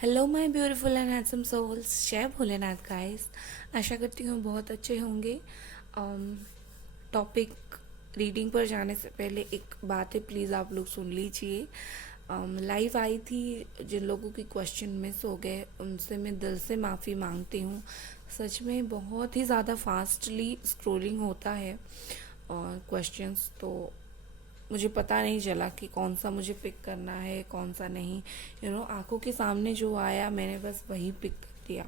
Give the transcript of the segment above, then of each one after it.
Hello my beautiful and handsome souls, जय Bholenath guys. आशा करती हूँ बहुत अच्छे होंगे। टॉपिक रीडिंग पर जाने से पहले एक बात है, प्लीज़ आप लोग सुन लीजिए। लाइव आई थी, जिन लोगों की क्वेश्चन मिस हो गए उनसे मैं दिल से माफ़ी मांगती हूँ। सच में बहुत ही ज़्यादा फास्टली स्क्रोलिंग होता है और क्वेश्चंस, तो मुझे पता नहीं चला कि कौन सा मुझे पिक करना है कौन सा नहीं। आंखों के सामने जो आया मैंने बस वही पिक कर दिया।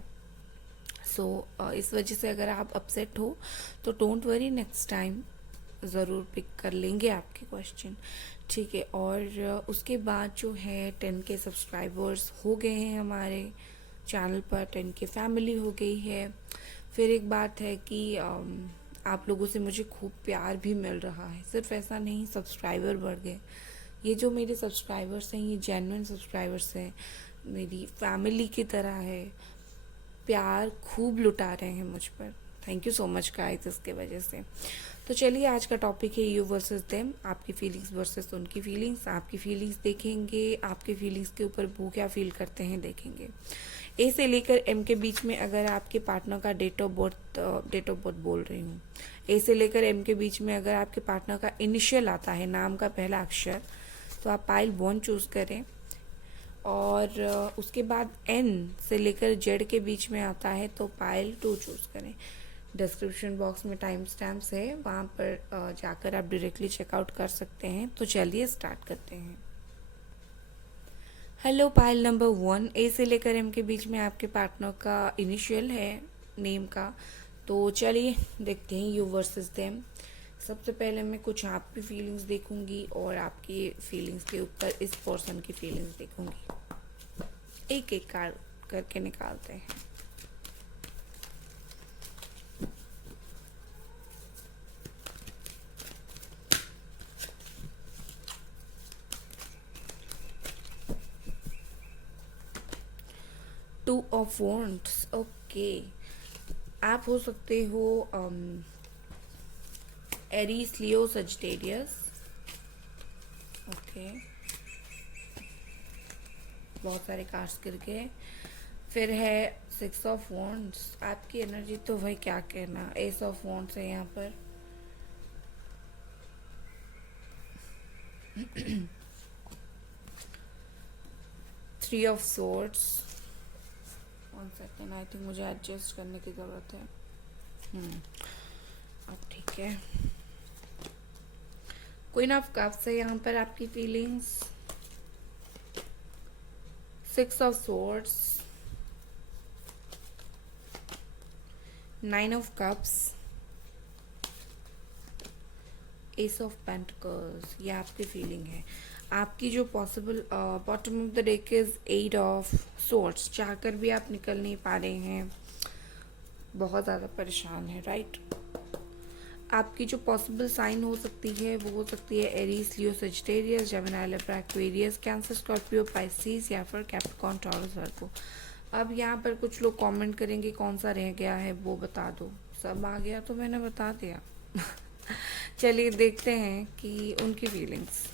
इस वजह से अगर आप अपसेट हो तो डोंट वरी, नेक्स्ट टाइम ज़रूर पिक कर लेंगे आपके क्वेश्चन। ठीक है। और उसके बाद जो है 10K सब्सक्राइबर्स हो गए हैं हमारे चैनल पर, 10K फैमिली हो गई है। फिर एक बात है कि आप लोगों से मुझे खूब प्यार भी मिल रहा है। सिर्फ ऐसा नहीं, सब्सक्राइबर बढ़ गए। ये जो मेरे सब्सक्राइबर्स हैं ये जेन्युइन सब्सक्राइबर्स हैं, मेरी फैमिली की तरह है। प्यार खूब लुटा रहे हैं मुझ पर। Thank you so much guys इसके वजह से। तो चलिए, आज का टॉपिक है यू वर्सेस देम, आपकी फीलिंग्स वर्सेस उनकी फीलिंग्स। आपकी फीलिंग्स देखेंगे, आपके फीलिंग्स के ऊपर वो क्या फील करते हैं देखेंगे। ए से लेकर एम के बीच में अगर आपके पार्टनर का डेट ऑफ बर्थ बोल रही हूँ, ए से लेकर एम के बीच में अगर आपके पार्टनर का इनिशियल आता है, नाम का पहला अक्षर, तो आप पाइल 1 चूज़ करें। और उसके बाद एन से लेकर जेड के बीच में आता है तो पाइल 2 चूज़ करें। डिस्क्रिप्शन बॉक्स में टाइम स्टैम्प्स है, वहाँ पर जाकर आप डायरेक्टली चेकआउट कर सकते हैं। तो चलिए स्टार्ट करते हैं। हेलो पाइल नंबर 1, ए से लेकर एम के बीच में आपके पार्टनर का इनिशियल है नेम का। तो चलिए देखते हैं यू वर्सेस देम। सबसे पहले मैं कुछ आपकी फीलिंग्स देखूंगी और आपकी फीलिंग्स के ऊपर इस पर्सन की फीलिंग्स देखूंगी। एक एक कार्ड करके निकालते हैं। Two of wands, okay. आप हो सकते हो एरीज, लियो, सजिटेरियस। ओके, बहुत सारे कार्ड्स गिर गए। फिर है 6 ऑफ वॉन्ड्स। आपकी एनर्जी तो भाई क्या कहना, एस ऑफ वॉन्ड्स है यहाँ पर। 3 of swords. 1 second, I think मुझे एडजस्ट करने की ज़रूरत है। अब ठीक है। क्वीन ऑफ कप्स है यहाँ पर आपकी feelings. 6 of swords, 9 of cups, S of pentacles. ये आपकी फीलिंग है। आपकी जो possible bottom of the deck is 8 of swords. चाहकर भी आप निकल नहीं पा रहे हैं, बहुत ज़्यादा परेशान है, राइट। आपकी जो पॉसिबल साइन हो सकती है वो हो सकती है Aries, Leo, Sagittarius, Gemini, Libra, Aquarius, Cancer, Scorpio, Pisces या फिर कैप्रिकॉर्न, टॉरस, वर्गो। अब यहाँ पर कुछ लोग कमेंट करेंगे कौन सा रह गया है वो बता दो। सब आ गया तो मैंने बता दिया। चलिए देखते हैं कि उनकी फीलिंग्स,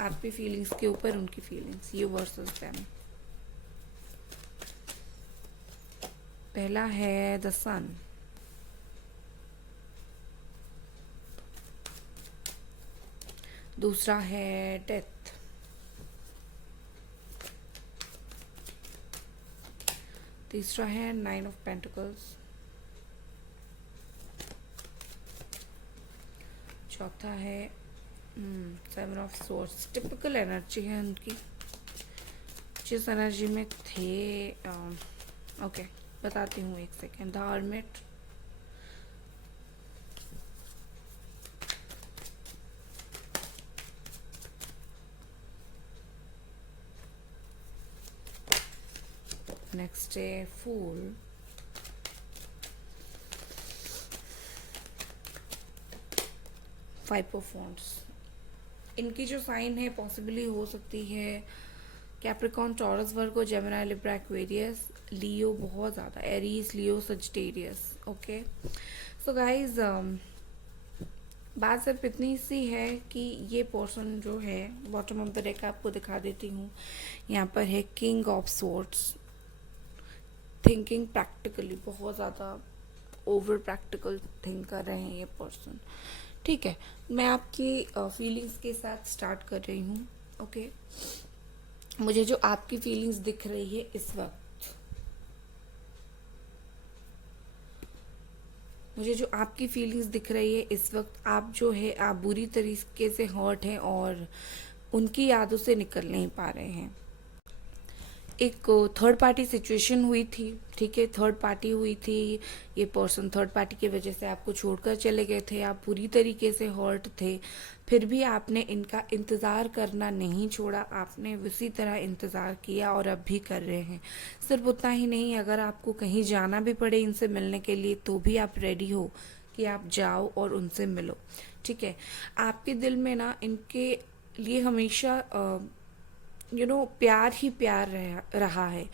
आपकी फीलिंग्स के ऊपर उनकी फीलिंग्स, यू वर्सेस देम। पहला है द सन, दूसरा है डेथ, तीसरा है 9 ऑफ पेंटिकल्स, चौथा है 7 ऑफ सोर्ड्स। टिपिकल एनर्जी है उनकी, जिस एनर्जी में थे। ओके, बताती हूँ, एक सेकेंड। द हर्मिट, नेक्स्ट है फूल, फाइव ऑफ वॉन्ड्स। इनकी जो साइन है पॉसिबली हो सकती है कैप्रिकॉर्न, टॉरस, वर्गो, जेमिनी, लिब्रा, एक्वेरियस, लियो, बहुत ज़्यादा Aries, Leo, Sagittarius. Okay, so guys बात सिर्फ इतनी सी है कि ये पोर्शन जो है बॉटम ऑफ द डेक आपको दिखा देती हूँ। यहाँ पर है king of swords, thinking practically, बहुत ज़्यादा ओवर प्रैक्टिकल थिंक कर रहे हैं ये पर्सन। ठीक है, मैं आपकी फीलिंग्स के साथ स्टार्ट कर रही हूँ। ओके, मुझे जो आपकी फीलिंग्स दिख रही है इस वक्त, मुझे जो आपकी फीलिंग्स दिख रही है इस वक्त, आप जो है आप बुरी तरीके से हर्ट हैं और उनकी यादों से निकल नहीं पा रहे हैं। एक थर्ड पार्टी सिचुएशन हुई थी, ठीक है, थर्ड पार्टी हुई थी, ये पर्सन थर्ड पार्टी की वजह से आपको छोड़कर चले गए थे, आप पूरी तरीके से हर्ट थे, फिर भी आपने इनका इंतज़ार करना नहीं छोड़ा, आपने उसी तरह इंतज़ार किया और अब भी कर रहे हैं। सिर्फ उतना ही नहीं, अगर आपको कहीं जाना भी पड़े इनसे मिलने के लिए तो भी आप रेडी हो कि आप जाओ और उनसे मिलो। ठीक है, आपके दिल में ना इनके लिए हमेशा प्यार ही प्यार रहा है।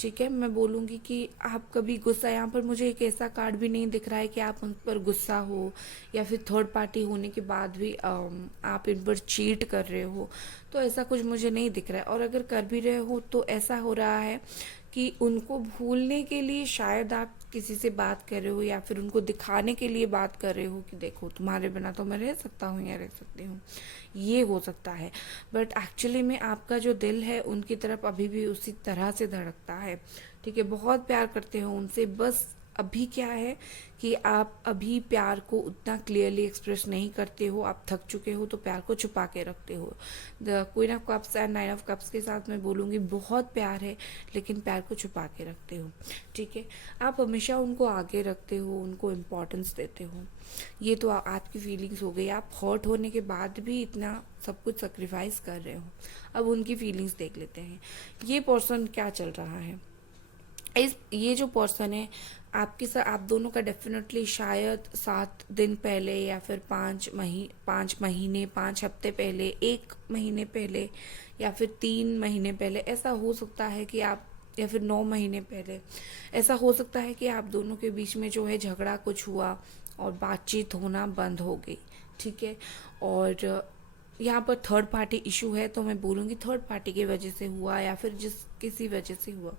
ठीक है, मैं बोलूँगी कि आप कभी गुस्सा, यहाँ पर मुझे एक ऐसा कार्ड भी नहीं दिख रहा है कि आप उन पर गुस्सा हो या फिर थर्ड पार्टी होने के बाद भी आप इन पर चीट कर रहे हो, तो ऐसा कुछ मुझे नहीं दिख रहा है। और अगर कर भी रहे हो तो ऐसा हो रहा है कि उनको भूलने के लिए शायद आप किसी से बात कर रहे हो या फिर उनको दिखाने के लिए बात कर रहे हो कि देखो तुम्हारे बिना तो मैं रह सकता हूँ या रह सकती हूँ, ये हो सकता है। बट एक्चुअली में आपका जो दिल है उनकी तरफ अभी भी उसी तरह से धड़कता है। ठीक है, बहुत प्यार करते हो उनसे, बस अभी क्या है कि आप अभी प्यार को उतना क्लियरली एक्सप्रेस नहीं करते हो, आप थक चुके हो तो प्यार को छुपा के रखते हो। The queen of cups and nine of cups के साथ मैं बोलूँगी बहुत प्यार है लेकिन प्यार को छुपा के रखते हो। ठीक है, आप हमेशा उनको आगे रखते हो, उनको इम्पोर्टेंस देते हो। ये तो आपकी फीलिंग्स हो गई, आप हर्ट होने के बाद भी इतना सब कुछ सेक्रीफाइस कर रहे हो। अब उनकी फीलिंग्स देख लेते हैं, ये पर्सन क्या चल रहा है। ये जो पर्सन है आपके साथ, आप दोनों का डेफिनेटली शायद 7 दिन पहले या फिर 5 महीने 5 हफ्ते पहले, 1 महीने पहले या फिर 3 महीने पहले ऐसा हो सकता है कि आप, या फिर 9 महीने पहले ऐसा हो सकता है कि आप दोनों के बीच में जो है झगड़ा कुछ हुआ और बातचीत होना बंद हो गई। ठीक है, और यहाँ पर थर्ड पार्टी इशू है तो मैं बोलूँगी थर्ड पार्टी की वजह से हुआ या फिर किसी वजह से हुआ,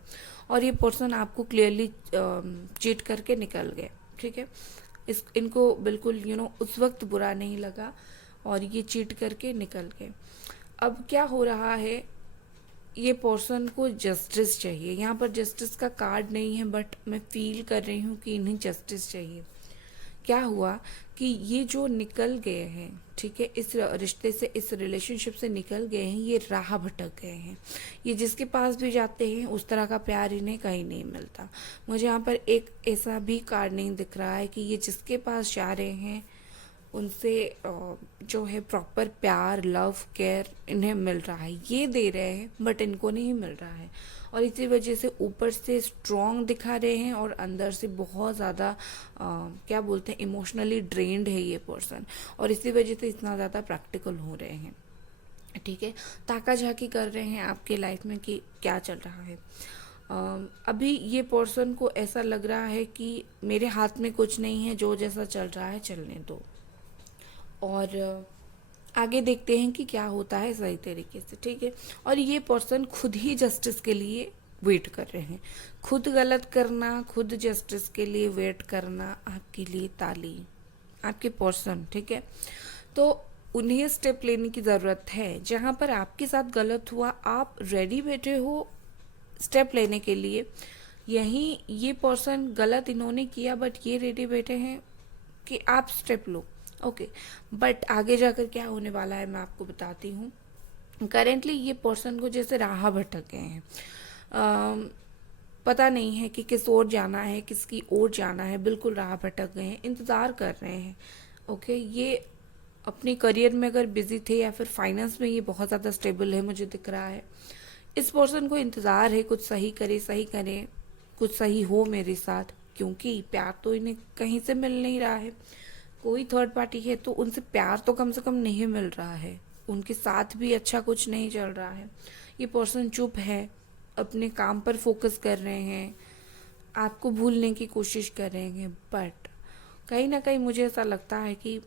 और ये पर्सन आपको क्लियरली चीट करके निकल गए। ठीक है, इनको बिल्कुल उस वक्त बुरा नहीं लगा और ये चीट करके निकल गए। अब क्या हो रहा है, ये पर्सन को जस्टिस चाहिए। यहाँ पर जस्टिस का कार्ड नहीं है बट मैं फील कर रही हूँ कि इन्हें जस्टिस चाहिए। क्या हुआ कि ये जो निकल गए हैं, ठीक है, इस रिश्ते से, इस रिलेशनशिप से निकल गए हैं, ये राह भटक गए हैं। ये जिसके पास भी जाते हैं उस तरह का प्यार इन्हें कहीं नहीं मिलता। मुझे यहाँ पर एक ऐसा भी कार्ड नहीं दिख रहा है कि ये जिसके पास जा रहे हैं उनसे जो है प्रॉपर प्यार, लव, केयर इन्हें मिल रहा है। ये दे रहे हैं बट इनको नहीं मिल रहा है, और इसी वजह से ऊपर से स्ट्रॉन्ग दिखा रहे हैं और अंदर से बहुत ज़्यादा क्या बोलते हैं, इमोशनली ड्रेन्ड है ये पर्सन, और इसी वजह से इतना ज़्यादा प्रैक्टिकल हो रहे हैं। ठीक है, ताका झाकी कर रहे हैं आपके लाइफ में कि क्या चल रहा है। अभी ये पर्सन को ऐसा लग रहा है कि मेरे हाथ में कुछ नहीं है, जो जैसा चल रहा है चलने दो, और आगे देखते हैं कि क्या होता है सही तरीके से। ठीक है, और ये पर्सन खुद ही जस्टिस के लिए वेट कर रहे हैं। खुद गलत करना, खुद जस्टिस के लिए वेट करना आपके लिए ताली, आपके पर्सन। ठीक है, तो उन्हें स्टेप लेने की ज़रूरत है। जहाँ पर आपके साथ गलत हुआ आप रेडी बैठे हो स्टेप लेने के लिए, यहीं ये पर्सन गलत इन्होंने किया बट ये रेडी बैठे हैं कि आप स्टेप लो। ओके, बट आगे जाकर क्या होने वाला है मैं आपको बताती हूँ। करेंटली ये पर्सन को जैसे राह भटक गए हैं, पता नहीं है कि किस ओर जाना है, किसकी ओर जाना है, बिल्कुल राह भटक गए हैं, इंतज़ार कर रहे हैं। ओके, ये अपने करियर में अगर बिजी थे या फिर फाइनेंस में ये बहुत ज़्यादा स्टेबल है, मुझे दिख रहा है। इस पर्सन को इंतज़ार है कुछ सही करे, कुछ सही हो मेरे साथ, क्योंकि प्यार तो इन्हें कहीं से मिल नहीं रहा है। कोई थर्ड पार्टी है तो उनसे प्यार तो कम से कम नहीं मिल रहा है, उनके साथ भी अच्छा कुछ नहीं चल रहा है। ये पर्सन चुप है, अपने काम पर फोकस कर रहे हैं, आपको भूलने की कोशिश कर रहे हैं, बट कहीं ना कहीं मुझे ऐसा लगता है कि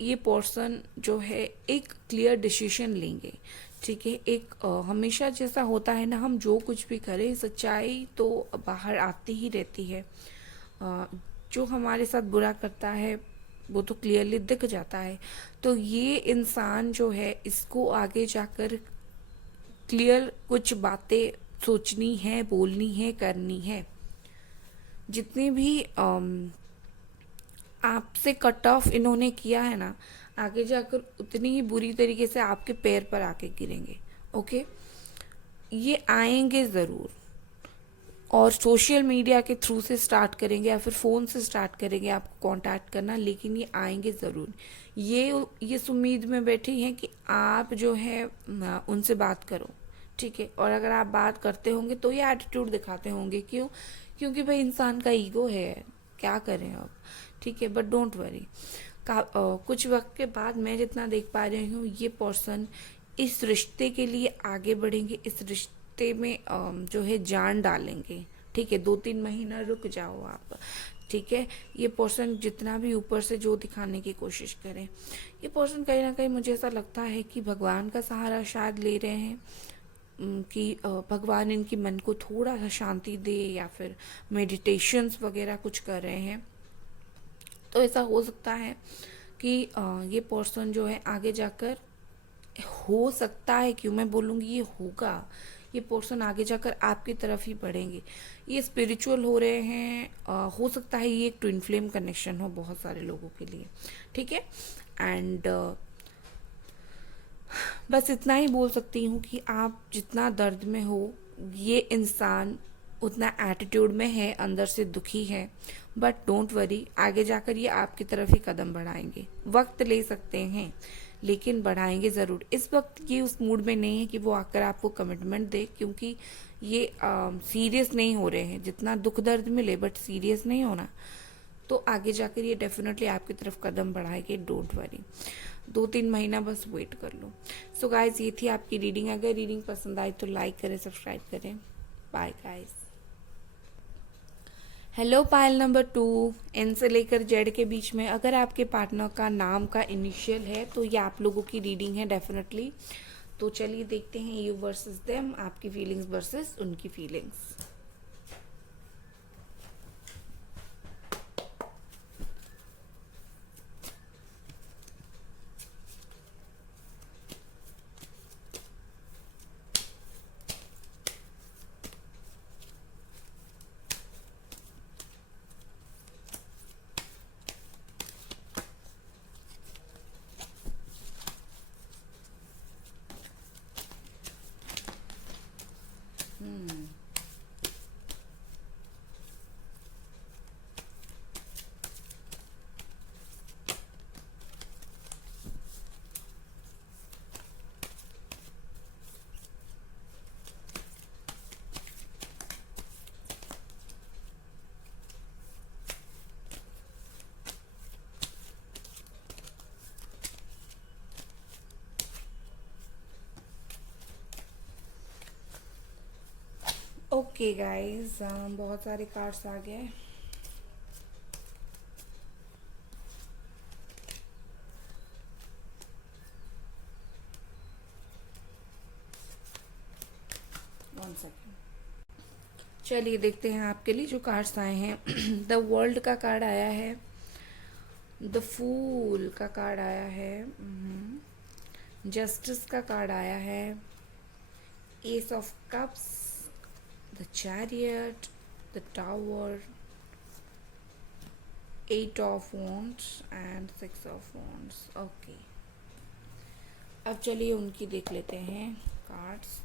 ये पर्सन जो है एक क्लियर डिसीजन लेंगे। ठीक है। एक हमेशा जैसा होता है ना, हम जो कुछ भी करें सच्चाई तो बाहर आती ही रहती है। अ, जो हमारे साथ बुरा करता है वो तो क्लियरली दिख जाता है। तो ये इंसान जो है इसको आगे जाकर क्लियर कुछ बातें सोचनी है, बोलनी है, करनी है। जितने भी आपसे कट ऑफ इन्होंने किया है ना, आगे जाकर उतनी ही बुरी तरीके से आपके पैर पर आके गिरेंगे। ओके, ये आएंगे ज़रूर, और सोशल मीडिया के थ्रू से स्टार्ट करेंगे या फिर फ़ोन से स्टार्ट करेंगे आपको कांटेक्ट करना, लेकिन ये आएंगे ज़रूर। ये इस उम्मीद में बैठे हैं कि आप जो है उनसे बात करो। ठीक है, और अगर आप बात करते होंगे तो ये एटीट्यूड दिखाते होंगे। क्यों? क्योंकि भाई इंसान का ईगो है, क्या करें अब। ठीक है, बट डोंट वरी। कुछ वक्त के बाद मैं जितना देख पा रही हूँ, ये पर्सन इस रिश्ते के लिए आगे बढ़ेंगे, इस रिश्ते में जो है जान डालेंगे। ठीक है, 2-3 महीना रुक जाओ आप। ठीक है, ये पर्सन जितना भी ऊपर से जो दिखाने की कोशिश करें, ये पर्सन कहीं ना कहीं मुझे ऐसा लगता है कि भगवान का सहारा शायद ले रहे हैं, कि भगवान इनकी मन को थोड़ा सा शांति दे, या फिर मेडिटेशंस वगैरह कुछ कर रहे हैं। तो ऐसा हो सकता है कि ये पर्सन जो है आगे जाकर, हो सकता है, क्यों मैं बोलूँगी ये होगा, ये पर्सन आगे जाकर आपकी तरफ ही बढ़ेंगे। ये स्पिरिचुअल हो रहे हैं, हो सकता है ये एक ट्विन फ्लेम कनेक्शन हो बहुत सारे लोगों के लिए। ठीक है, एंड बस इतना ही बोल सकती हूँ कि आप जितना दर्द में हो, ये इंसान उतना एटीट्यूड में है, अंदर से दुखी है। बट डोंट वरी, आगे जाकर ये आपकी तरफ ही कदम बढ़ाएंगे। वक्त ले सकते हैं लेकिन बढ़ाएंगे ज़रूर। इस वक्त ये उस मूड में नहीं है कि वो आकर आपको कमिटमेंट दे, क्योंकि ये सीरियस नहीं हो रहे हैं। जितना दुख दर्द मिले बट सीरियस नहीं होना, तो आगे जाकर ये डेफिनेटली आपकी तरफ कदम बढ़ाएंगे। डोंट वरी, 2-3 महीना बस वेट कर लो। सो गाइज, ये थी आपकी रीडिंग। अगर रीडिंग पसंद आई तो लाइक करें, सब्सक्राइब करें। Bye guys. Hello Payal number 2, N से लेकर जेड के बीच में अगर आपके पार्टनर का नाम का इनिशियल है तो ये आप लोगों की रीडिंग है डेफिनेटली। तो चलिए देखते हैं, यू वर्सेस देम, आपकी फीलिंग्स वर्सेस उनकी फीलिंग्स। ओके गाइज, बहुत सारे कार्ड्स आ गए। वन सेकेंड, चलिए देखते हैं आपके लिए जो कार्ड्स आए हैं। द वर्ल्ड का कार्ड आया है, द फूल का कार्ड आया है, जस्टिस का कार्ड आया है, S of cups, the chariot, the tower, 8 of wands and 6 of wands। Okay, अब चलिए उनकी देख लेते हैं कार्ड्स।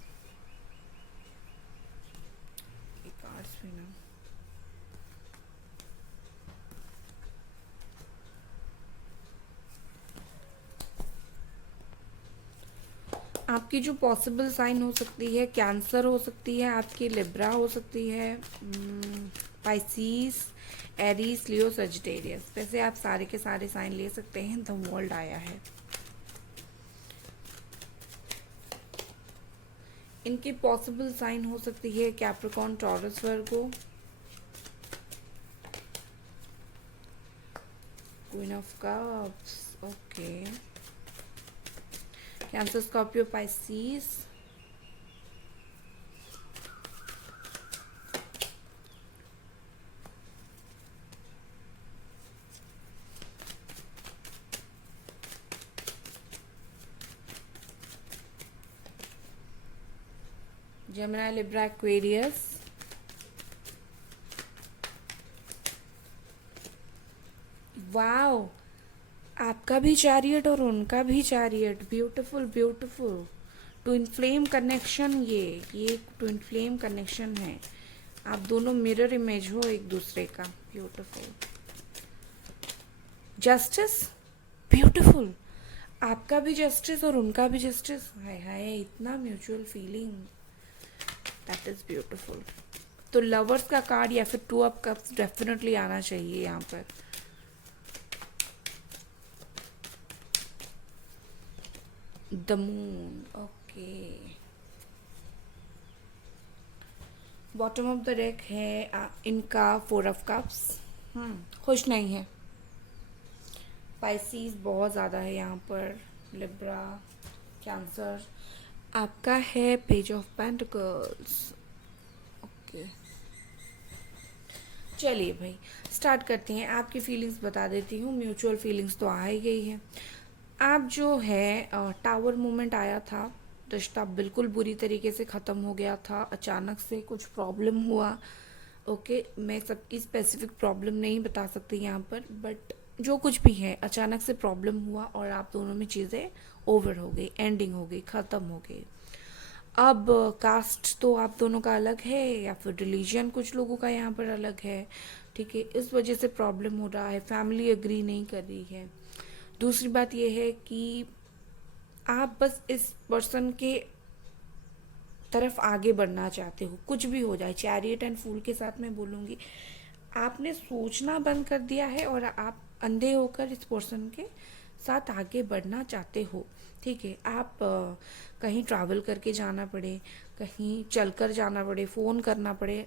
ये कार्ड्स भी ना, आपकी जो पॉसिबल साइन हो सकती है, कैंसर हो सकती है, आपकी लिब्रा हो सकती है, पाइसिस, एरीज, लियो, सजिटेरियस। वैसे आप सारे के सारे साइन ले सकते हैं। द वर्ल्ड आया है। इनकी पॉसिबल साइन हो सकती है Capricorn, taurus, Virgo, queen of cups, okay, cancer, Scorpio, Pisces. Gemini, Libra, Aquarius. Wow, आपका भी चैरियट और उनका भी chariot, beautiful beautiful. Twin flame connection, ये ट्विन फ्लेम कनेक्शन है। आप दोनों मिरर इमेज हो एक दूसरे का, ब्यूटीफुल। Justice, beautiful. आपका भी जस्टिस और उनका भी जस्टिस। हाय हाय, इतना mutual feeling, that is beautiful. तो लवर्स का कार्ड या फिर 2 ऑफ कप्स डेफिनेटली आना चाहिए यहाँ पर। The moon, okay. Bottom of the deck है इनका 4 ऑफ कप्स। खुश नहीं है। पाइसिस बहुत ज़्यादा है यहाँ पर, लिब्रा, कैंसर। आपका है पेज ऑफ पेंटिकल्स, ओके। चलिए भाई, स्टार्ट करते हैं। आपकी फीलिंग्स बता देती हूँ। म्यूचुअल फीलिंग्स तो आ ही गई है। आप जो है टावर मोमेंट आया था, रिश्ता बिल्कुल बुरी तरीके से ख़त्म हो गया था। अचानक से कुछ प्रॉब्लम हुआ, ओके। मैं सबकी स्पेसिफिक प्रॉब्लम नहीं बता सकती यहाँ पर, बट जो कुछ भी है अचानक से प्रॉब्लम हुआ और आप दोनों में चीज़ें ओवर हो गई, एंडिंग हो गई, ख़त्म हो गई। अब कास्ट तो आप दोनों का अलग है, या फिर रिलीजन कुछ लोगों का यहाँ पर अलग है, ठीक है। इस वजह से प्रॉब्लम हो रहा है, फैमिली एग्री नहीं कर रही है। दूसरी बात यह है कि आप बस इस पर्सन के तरफ आगे बढ़ना चाहते हो, कुछ भी हो जाए। चैरियट एंड फूल के साथ मैं बोलूँगी, आपने सोचना बंद कर दिया है और आप अंधे होकर इस पर्सन के साथ आगे बढ़ना चाहते हो, ठीक है। आप कहीं ट्रैवल करके जाना पड़े, कहीं चलकर जाना पड़े, फ़ोन करना पड़े,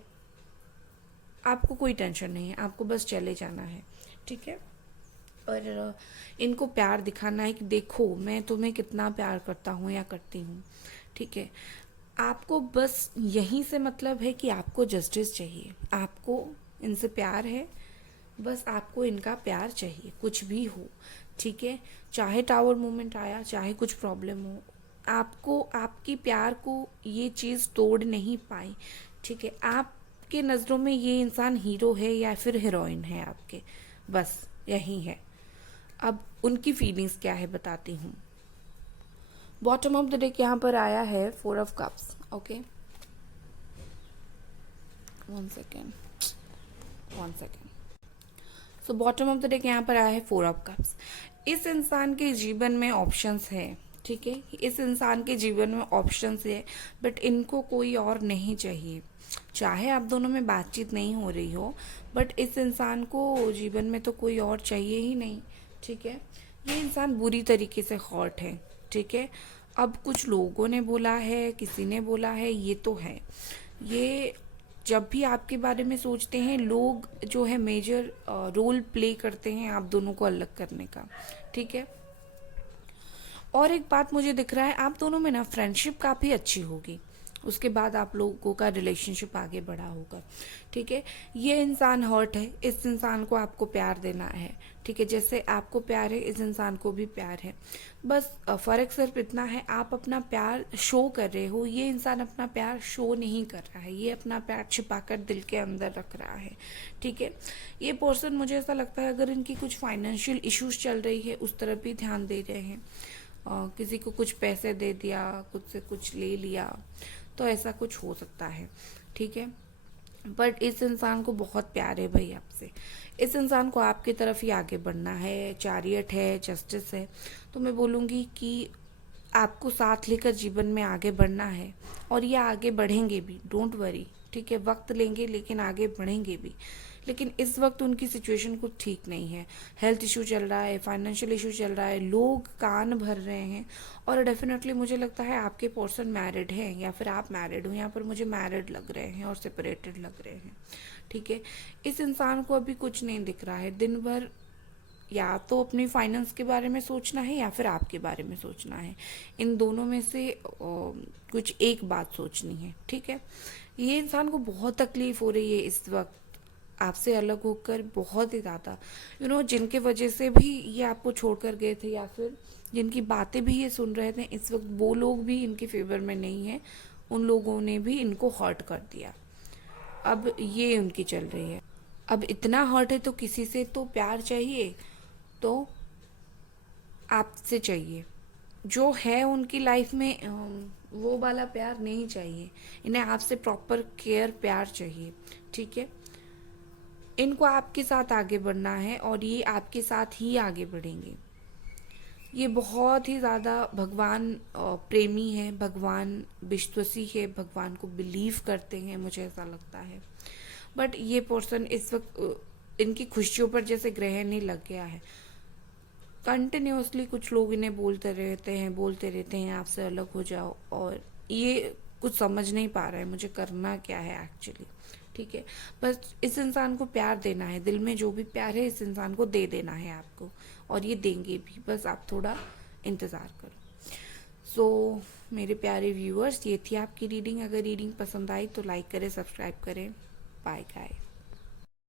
आपको कोई टेंशन नहीं है, आपको बस चले जाना है, ठीक है। और इनको प्यार दिखाना है कि देखो मैं तुम्हें कितना प्यार करता हूँ या करती हूँ, ठीक है। आपको बस यहीं से मतलब है कि आपको जस्टिस चाहिए, आपको इनसे प्यार है, बस आपको इनका प्यार चाहिए, कुछ भी हो, ठीक है। चाहे टावर मोमेंट आया, चाहे कुछ प्रॉब्लम हो, आपको आपकी प्यार को ये चीज़ तोड़ नहीं पाई, ठीक है। आपके नज़रों में ये इंसान हीरो है या फिर हीरोइन है आपके, बस यही है। अब उनकी फीलिंग्स क्या है बताती हूँ। बॉटम ऑफ द डेक यहाँ पर आया है 4 of cups, okay. 1 second. So bottom of the deck यहाँ पर आया है 4 ऑफ कप्स। इस इंसान के जीवन में ऑप्शंस है, ठीक है। इस इंसान के जीवन में ऑप्शंस है, बट इनको कोई और नहीं चाहिए। चाहे आप दोनों में बातचीत नहीं हो रही हो, बट इस इंसान को जीवन में तो कोई और चाहिए ही नहीं, ठीक है। ये इंसान बुरी तरीके से हर्ट है, ठीक है। अब कुछ लोगों ने बोला है, किसी ने बोला है, ये तो है। ये जब भी आपके बारे में सोचते हैं, लोग जो है मेजर रोल प्ले करते हैं आप दोनों को अलग करने का, ठीक है। और एक बात मुझे दिख रहा है, आप दोनों में ना फ्रेंडशिप काफ़ी अच्छी होगी, उसके बाद आप लोगों का रिलेशनशिप आगे बढ़ा होगा, ठीक है। ये इंसान हर्ट है, इस इंसान को आपको प्यार देना है, ठीक है। जैसे आपको प्यार है, इस इंसान को भी प्यार है। बस फ़र्क सिर्फ इतना है, आप अपना प्यार शो कर रहे हो, ये इंसान अपना प्यार शो नहीं कर रहा है, ये अपना प्यार छिपाकर दिल के अंदर रख रहा है, ठीक है। ये पर्सन, मुझे ऐसा लगता है, अगर इनकी कुछ फाइनेंशियल इश्यूज चल रही है, उस तरफ भी ध्यान दे रहे हैं। किसी को कुछ पैसे दे दिया, कुछ से कुछ ले लिया, तो ऐसा कुछ हो सकता है, ठीक है। बट इस इंसान को बहुत प्यार है भाई आपसे, इस इंसान को आपकी तरफ ही आगे बढ़ना है। चैरियट है, जस्टिस है, तो मैं बोलूँगी कि आपको साथ लेकर जीवन में आगे बढ़ना है, और ये आगे बढ़ेंगे भी, डोंट वरी, ठीक है। वक्त लेंगे लेकिन आगे बढ़ेंगे भी। लेकिन इस वक्त उनकी सिचुएशन कुछ ठीक नहीं है, हेल्थ इशू चल रहा है, फाइनेंशियल इशू चल रहा है, लोग कान भर रहे हैं। और डेफिनेटली मुझे लगता है आपके पर्सन मैरिड हैं, या फिर आप मैरिड हो। यहाँ पर मुझे मैरिड लग रहे हैं और सेपरेटेड लग रहे हैं, ठीक है। इस इंसान को अभी कुछ नहीं दिख रहा है, दिन भर या तो अपनी फाइनेंस के बारे में सोचना है या फिर आपके बारे में सोचना है। इन दोनों में से कुछ एक बात सोचनी है, ठीक है। ये इंसान को बहुत तकलीफ हो रही है इस वक्त आपसे अलग होकर, बहुत ही ज़्यादा। जिनके वजह से भी ये आपको छोड़कर गए थे या फिर जिनकी बातें भी ये सुन रहे थे, इस वक्त वो लोग भी इनके फेवर में नहीं है। उन लोगों ने भी इनको हर्ट कर दिया। अब ये उनकी चल रही है। अब इतना हर्ट है तो किसी से तो प्यार चाहिए, तो आपसे चाहिए। जो है उनकी लाइफ में वो वाला प्यार नहीं चाहिए। इन्हें आपसे प्रॉपर केयर प्यार चाहिए, ठीक है। इनको आपके साथ आगे बढ़ना है और ये आपके साथ ही आगे बढ़ेंगे। ये बहुत ही ज़्यादा भगवान प्रेमी है, भगवान विश्वासी है, भगवान को बिलीव करते हैं, मुझे ऐसा लगता है। बट ये पर्सन इस वक्त इनकी खुशियों पर जैसे ग्रहण नहीं लग गया है। कंटिन्यूसली कुछ लोग इन्हें बोलते रहते हैं आपसे अलग हो जाओ, और ये कुछ समझ नहीं पा रहा है मुझे करना क्या है एक्चुअली, ठीक है। बस इस इंसान को प्यार देना है, दिल में जो भी प्यार है इस इंसान को दे देना है आपको, और ये देंगे भी, बस आप थोड़ा इंतज़ार करो। सो मेरे प्यारे व्यूअर्स, ये थी आपकी रीडिंग। अगर रीडिंग पसंद आई तो लाइक करें, सब्सक्राइब करें। Bye guys.